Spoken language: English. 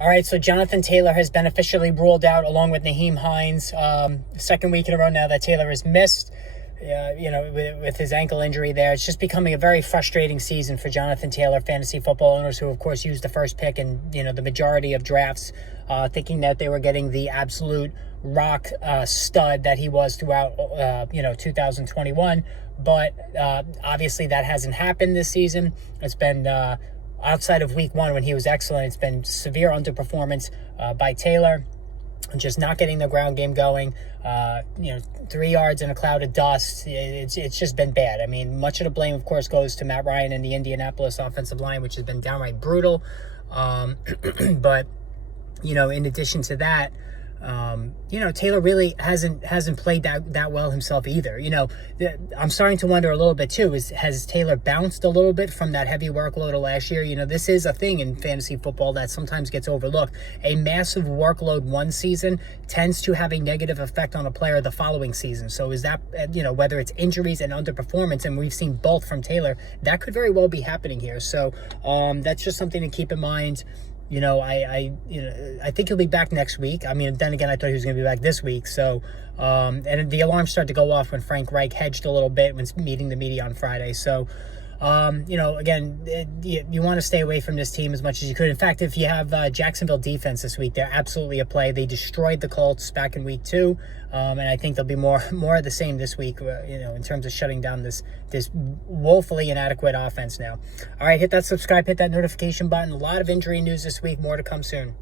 All right, so Jonathan Taylor has been officially ruled out along with Naheem Hines. Second week in a row now that Taylor has missed. With his ankle injury there. It's just becoming a very frustrating season for Jonathan Taylor fantasy football owners who, of course, used the first pick in, the majority of drafts, thinking that they were getting the absolute rock stud that he was throughout, 2021. But obviously that hasn't happened this season. It's been outside of week one when he was excellent. It's been severe underperformance by Taylor. Just not getting the ground game going, 3 yards in a cloud of dust. It's just been bad. I mean, much of the blame, of course, goes to Matt Ryan and the Indianapolis offensive line, which has been downright brutal. But, in addition to that, Taylor really hasn't played that well himself either. I'm starting to wonder a little bit too, has Taylor bounced a little bit from that heavy workload of last year? This is a thing in fantasy football that sometimes gets overlooked. A massive workload one season tends to have a negative effect on a player the following season. So is that, whether it's injuries and underperformance, and we've seen both from Taylor, that could very well be happening here. So that's just something to keep in mind. I think he'll be back next week. I mean, then again, I thought he was going to be back this week. So, and the alarm started to go off when Frank Reich hedged a little bit when meeting the media on Friday. So, again, you want to stay away from this team as much as you could. In fact, if you have Jacksonville defense this week, they're absolutely a play. They destroyed the Colts back in week 2, and I think there'll be more of the same this week. In terms of shutting down this woefully inadequate offense now. All right, hit that subscribe, hit that notification button. A lot of injury news this week. More to come soon.